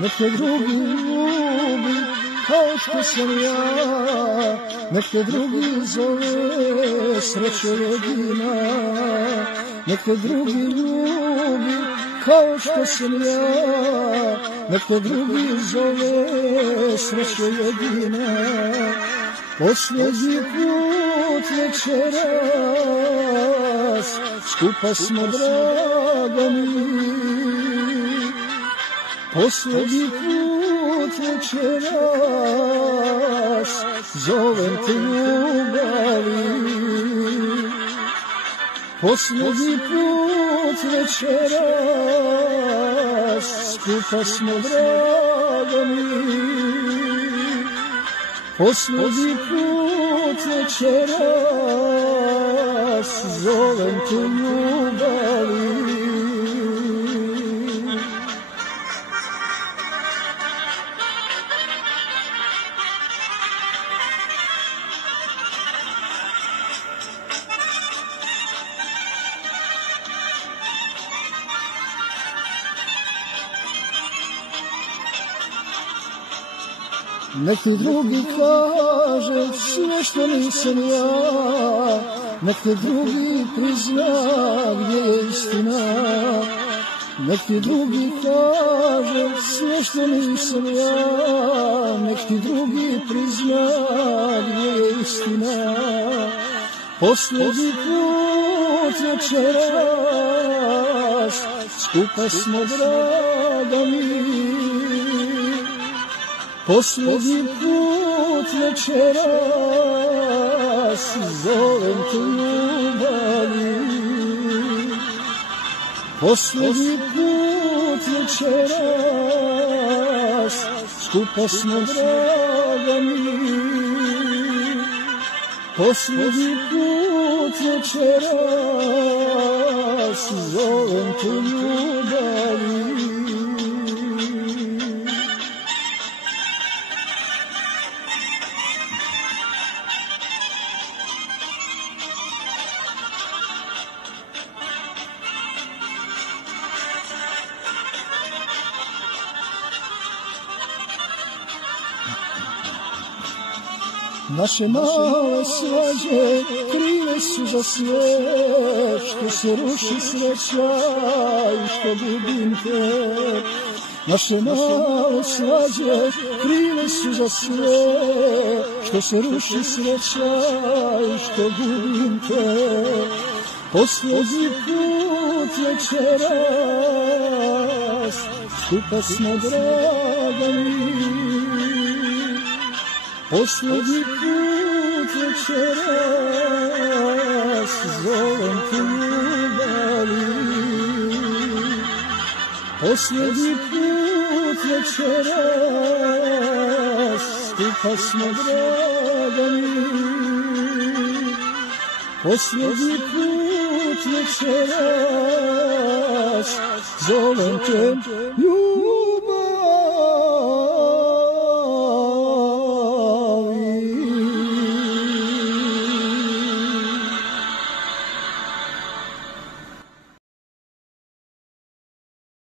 nek te drugi ljubi kao što sam ja, nek te drugi zove srećo jedina, nek te drugi ljubi kao što sam ja, nek te drugi zove srećo jedina. Posljednji put večeras skupa smo, draga mi. Posljednji put večeras zovem te ljubavi. Posljednji put večeras skupa smo, draga mi. Posljednji put večeras zovem te ljubavi. Nek ti drugi kaže sve što nisam ja, nek ti drugi prizna gdje je istina. Nek ti drugi kaže sve što nisam ja, nek ti drugi prizna gdje je istina. Posljednji put večeras skupa smo, draga mi. Posljednji put večeras zovem te ljubavi. Posljednji put večeras skupa smo, draga mi. Posljednji put večeras zovem te ljubavi. Naše male svađe krive su za sve, što se ruši sreća i što gubim te. Naše male svađe krive su za sve, što se ruši sreća i što gubim te. Posljednji put večeras skupa smo, draga mi. Posljednji put večeras zovem te ljubavi. Posljednji put večeras skupa smo, draga mi. Posljednji put večeras zovem te ljubavi.